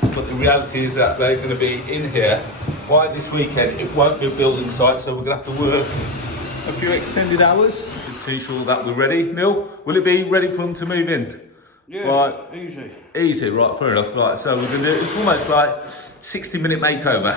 but the reality is that they're going to be in here right this weekend. It won't be a building site, so we're going to have to work a few extended hours to ensure that we're ready. Neil, will it be ready for them to move in? Yeah, right. easy. Easy, right, fair enough. Right, so we're going to do, it's almost like 60-minute makeover.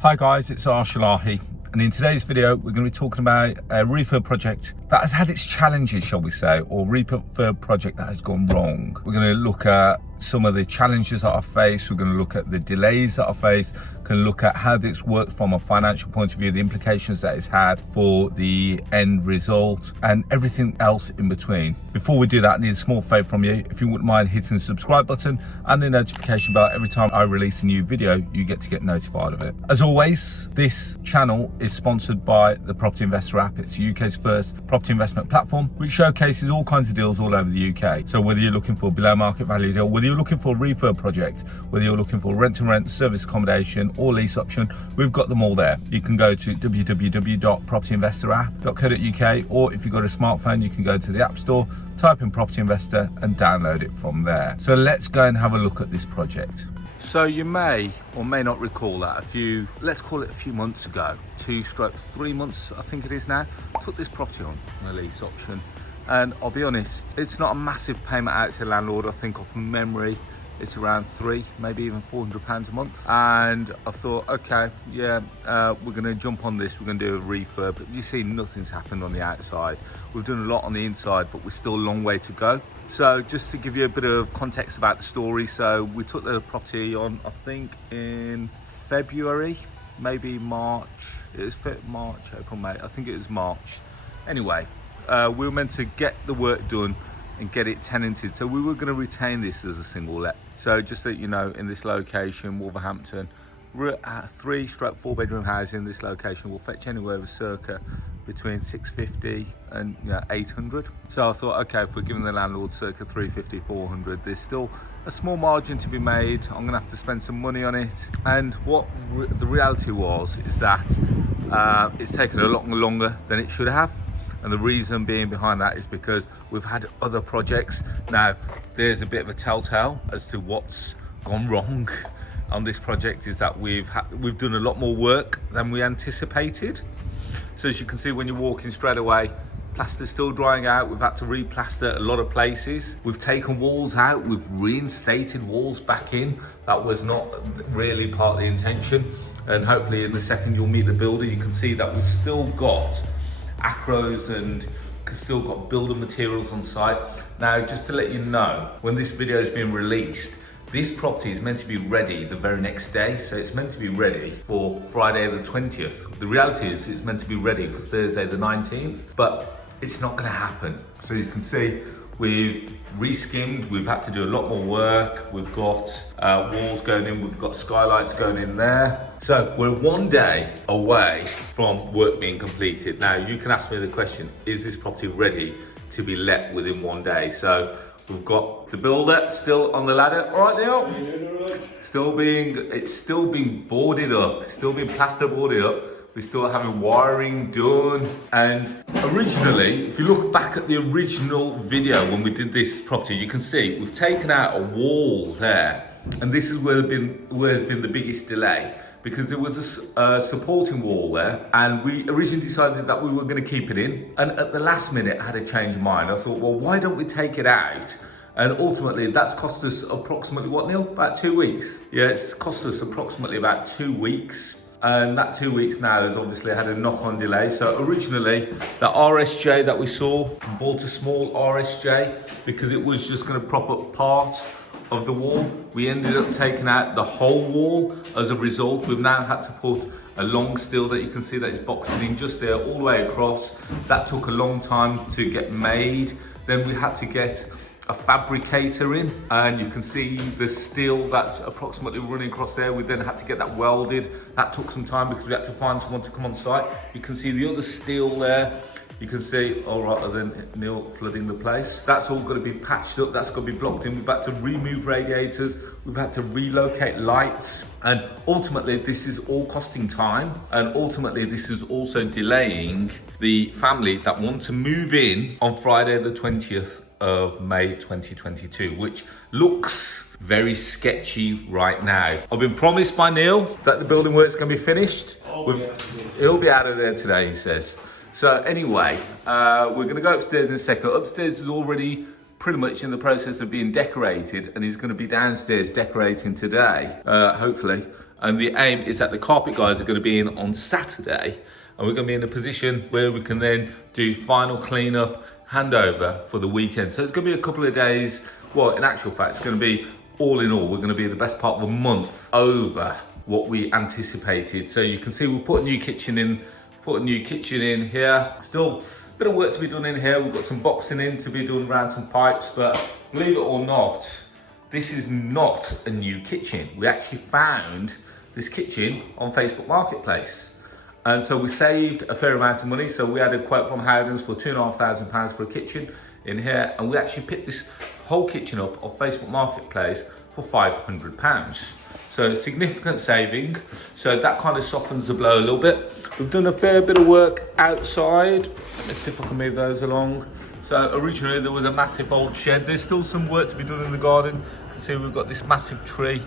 Hi guys, it's Arsh, and in today's video we're going to be talking about a refurb project that has had its challenges, shall we say, or refurb project that has gone wrong. We're going to look at some of the challenges that I faced. We're going to look at the delays that I faced. Going to look at how this worked from a financial point of view, the implications that it's had for the end result, and everything else in between. Before we do that, I need a small favour from you. If you wouldn't mind hitting the subscribe button and the notification bell. Every time I release a new video, you get notified of it. As always, this channel is sponsored by the Property Investor app. It's the UK's first property investment platform, which showcases all kinds of deals all over the UK. So whether you're looking for a below market value deal, whether you're looking for a refurb project, whether you're looking for rent to rent, service accommodation or lease option, we've got them all there. You can go to www.propertyinvestorapp.co.uk, or if you've got a smartphone, you can go to the App Store, type in Property Investor and download it from there. So let's go and have a look at this project. So you may or may not recall that let's call it a few months ago, 2-3 months I think it is now, took this property on a lease option. And I'll be honest, it's not a massive payment out to the landlord. I think off memory, it's around £300, maybe even £400 a month. And I thought, okay, yeah, we're gonna jump on this. We're gonna do a refurb. You see, nothing's happened on the outside. We've done a lot on the inside, but we're still a long way to go. So just to give you a bit of context about the story. So we took the property on, I think in February, maybe March. It was March, April, May. I think it was March. Anyway, we were meant to get the work done and get it tenanted. So we were going to retain this as a single let. So just that you know, in this location, Wolverhampton, 3/4 bedroom house in this location will fetch anywhere with circa between 650 and 800. So I thought, okay, if we're giving the landlord circa 350, 400, there's still a small margin to be made. I'm gonna have to spend some money on it. And what the reality is that it's taken a lot longer than it should have. And the reason being behind that is because we've had other projects. Now, there's a bit of a telltale as to what's gone wrong on this project, is that we've done a lot more work than we anticipated. So as you can see when you're walking straight away, plaster's still drying out. We've had to replaster a lot of places. We've taken walls out, we've reinstated walls back in. That was not really part of the intention. And hopefully in a second you'll meet the builder. You can see that we've still got acros and still got builder materials on site. Now, just to let you know, when this video is being released, this property is meant to be ready the very next day. So it's meant to be ready for Friday the 20th. The reality is it's meant to be ready for Thursday the 19th, but it's not gonna happen. So you can see we've re-skimmed, we've had to do a lot more work. We've got walls going in, we've got skylights going in there. So we're one day away from work being completed. Now you can ask me the question, is this property ready to be let within one day? So we've got the builder still on the ladder. All right, Neil? It's still being boarded up, still being plaster boarded up. We're still having wiring done. And originally, if you look back at the original video when we did this property, you can see we've taken out a wall there. And this is where has been the biggest delay, because there was a supporting wall there, and we originally decided that we were going to keep it in. And at the last minute, I had a change of mind. I thought, well, why don't we take it out? And ultimately, that's cost us approximately, what, Neil? About 2 weeks? Yeah, it's cost us approximately about 2 weeks. And that 2 weeks now has obviously had a knock-on delay. So originally, the RSJ that we saw, bought a small RSJ because it was just going to prop up part of the wall. We ended up taking out the whole wall. As a result, we've now had to put a long steel that you can see that is boxed in just there all the way across. That took a long time to get made. Then we had to get a fabricator in, and you can see the steel that's approximately running across there. We then had to get that welded. That took some time because we had to find someone to come on site. You can see the other steel there You can see, all right, other than Neil flooding the place. That's all going to be patched up. That's going to be blocked in. We've had to remove radiators. We've had to relocate lights. And ultimately, this is all costing time. And ultimately, this is also delaying the family that want to move in on Friday, the 20th of May 2022, which looks very sketchy right now. I've been promised by Neil that the building work's going to be finished. He'll be out of there today, he says. So anyway, we're going to go upstairs in a second. Upstairs is already pretty much in the process of being decorated, and he's going to be downstairs decorating today, hopefully. And the aim is that the carpet guys are going to be in on Saturday, and we're going to be in a position where we can then do final cleanup, handover for the weekend. So it's going to be a couple of days. Well, in actual fact, it's going to be all in all, we're going to be the best part of a month over what we anticipated. So you can see we'll put a new kitchen in. Put a new kitchen in here. Still a bit of work to be done in here. We've got some boxing in to be done around some pipes, but believe it or not, this is not a new kitchen. We actually found this kitchen on Facebook Marketplace. And so we saved a fair amount of money. So we had a quote from Howdens for £2,500 for a kitchen in here. And we actually picked this whole kitchen up off Facebook Marketplace for £500. So significant saving. So that kind of softens the blow a little bit. We've done a fair bit of work outside. Let me see if I can move those along. So originally there was a massive old shed. There's still some work to be done in the garden. You can see we've got this massive tree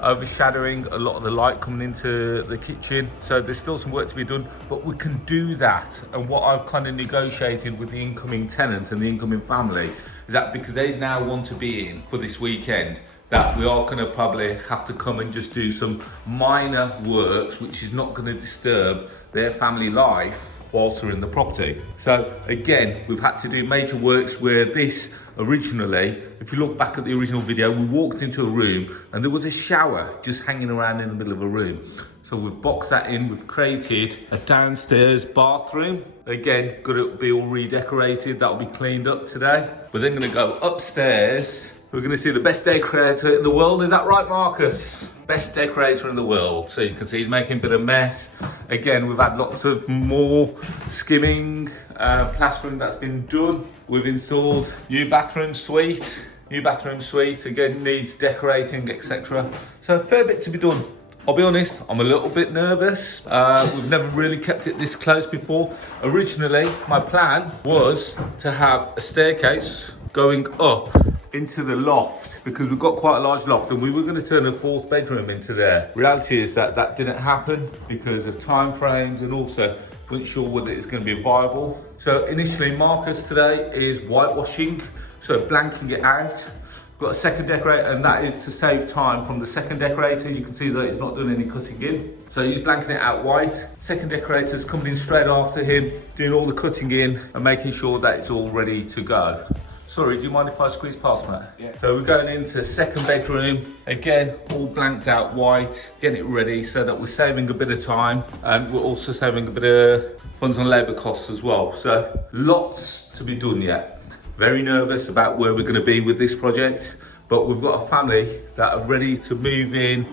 overshadowing a lot of the light coming into the kitchen. So there's still some work to be done, but we can do that. And what I've kind of negotiated with the incoming tenants and the incoming family is that because they now want to be in for this weekend, that we are going to probably have to come and just do some minor works, which is not going to disturb their family life whilst they're in the property. So again, we've had to do major works where this originally, if you look back at the original video, we walked into a room and there was a shower just hanging around in the middle of a room. So we've boxed that in, we've created a downstairs bathroom. Again, got to be all redecorated, that'll be cleaned up today. We're then going to go upstairs. We're going to see the best decorator in the world. Is that right, Marcus? Best decorator in the world. So you can see he's making a bit of mess. Again, we've had lots of more skimming, plastering that's been done. We've installed new bathroom suite. New bathroom suite, again, needs decorating, etc. So a fair bit to be done. I'll be honest, I'm a little bit nervous. We've never really kept it this close before. Originally, my plan was to have a staircase going up into the loft, because we've got quite a large loft and we were going to turn a fourth bedroom into there. Reality is that that didn't happen because of time frames, and also weren't sure whether it's going to be viable. So initially Marcus today is whitewashing, so blanking it out. Got a second decorator, and that is to save time from the second decorator. You can see that he's not doing any cutting in, so he's blanking it out white. Second decorator's coming in straight after him, doing all the cutting in and making sure that it's all ready to go. Sorry, do you mind if I squeeze past, mate? Yeah. So we're going into second bedroom. Again, all blanked out white, getting it ready so that we're saving a bit of time, and we're also saving a bit of funds on labour costs as well. So lots to be done yet. Very nervous about where we're going to be with this project, but we've got a family that are ready to move in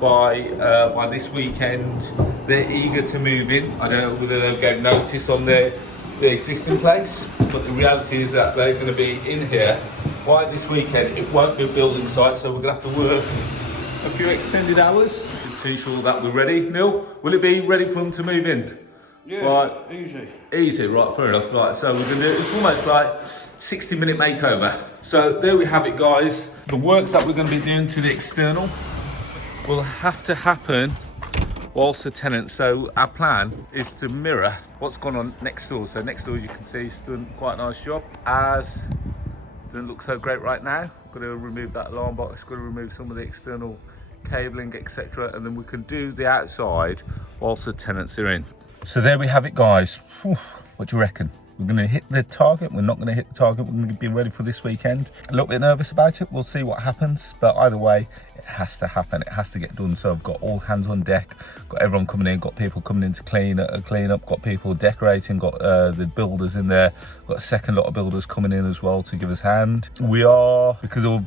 by this weekend. They're eager to move in. I don't know whether they'll get notice on the existing place, but the reality is that they're going to be in here by this weekend. It won't be a building site, so we're going to have to work a few extended hours to ensure that we're ready. Neil, will it be ready for them to move in? Yeah, right. Easy, right, fair enough. Right, so we're going to do, it's almost like 60-minute makeover. So there we have it, guys. The works that we're going to be doing to the external will have to happen whilst the tenant. So our plan is to mirror what's gone on next door. So next door, as you can see, he's done quite a nice job. As doesn't look so great right now. Got to remove that alarm box, got to remove some of the external cabling, etc. And then we can do the outside whilst the tenants are in. So there we have it, guys. Whew, what do you reckon? We're going to hit the target. We're not going to hit the target. We're going to be ready for this weekend. A little bit nervous about it. We'll see what happens. But either way, it has to happen. It has to get done. So I've got all hands on deck, got everyone coming in, got people coming in to clean up, got people decorating, got the builders in there, got a second lot of builders coming in as well to give us a hand. We are, because of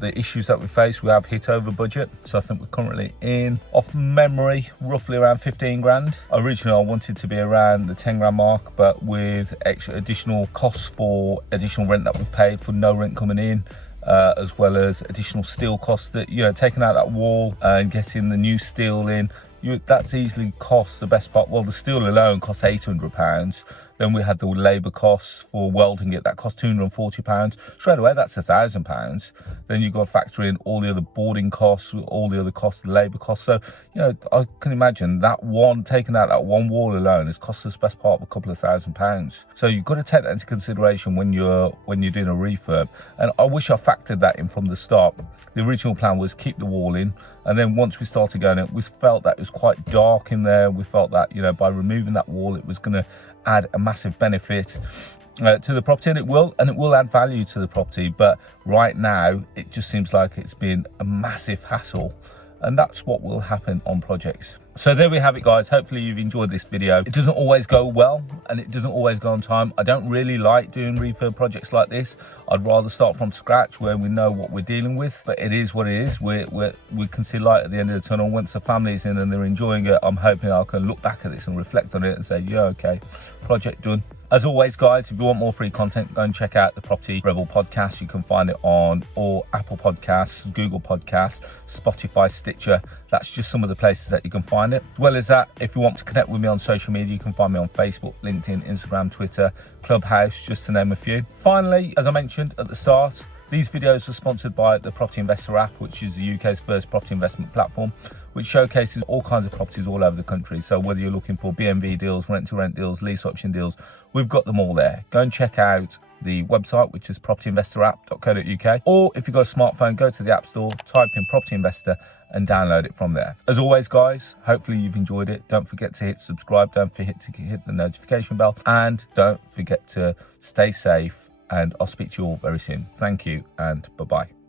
the issues that we face, we have hit over budget. So I think we're currently in, off memory, roughly around 15 grand. Originally I wanted to be around the 10 grand mark, but with extra additional costs for additional rent that we've paid for no rent coming in, as well as additional steel costs that, you know, taking out that wall and getting the new steel in, that's easily cost the best part. Well, the steel alone costs £800. Then we had the labour costs for welding it, that cost £240. Straight away, that's £1,000. Then you've got to factor in all the other boarding costs, all the other costs, the labour costs. So, you know, I can imagine that taking out that one wall alone has cost us the best part of a couple of £1,000s. So you've got to take that into consideration when you're doing a refurb. And I wish I factored that in from the start. The original plan was keep the wall in, and then once we started going in, we felt that it was quite dark in there. We felt that, you know, by removing that wall, it was going to add a massive benefit to the property, and it will add value to the property. But right now it just seems like it's been a massive hassle, and that's what will happen on projects. So there we have it, guys. Hopefully you've enjoyed this video. It doesn't always go well, and it doesn't always go on time. I don't really like doing refurb projects like this. I'd rather start from scratch where we know what we're dealing with, but it is what it is. We can see light at the end of the tunnel. Once the family's in and they're enjoying it, I'm hoping I can look back at this and reflect on it and say, yeah, okay, project done. As always, guys, if you want more free content, go and check out the Property Rebel podcast. You can find it on all Apple Podcasts, Google Podcasts, Spotify, Stitcher. That's just some of the places that you can find it. As well as that, if you want to connect with me on social media, you can find me on Facebook, LinkedIn, Instagram, Twitter, Clubhouse, just to name a few. Finally, as I mentioned at the start, these videos are sponsored by the Property Investor app, which is the UK's first property investment platform, which showcases all kinds of properties all over the country. So whether you're looking for BMV deals, rent-to-rent deals, lease option deals, we've got them all there. Go and check out the website, which is propertyinvestorapp.co.uk, or if you've got a smartphone, go to the App Store, type in Property Investor and download it from there. As always, guys, hopefully you've enjoyed it. Don't forget to hit subscribe, don't forget to hit the notification bell, and don't forget to stay safe, and I'll speak to you all very soon. Thank you, and bye-bye.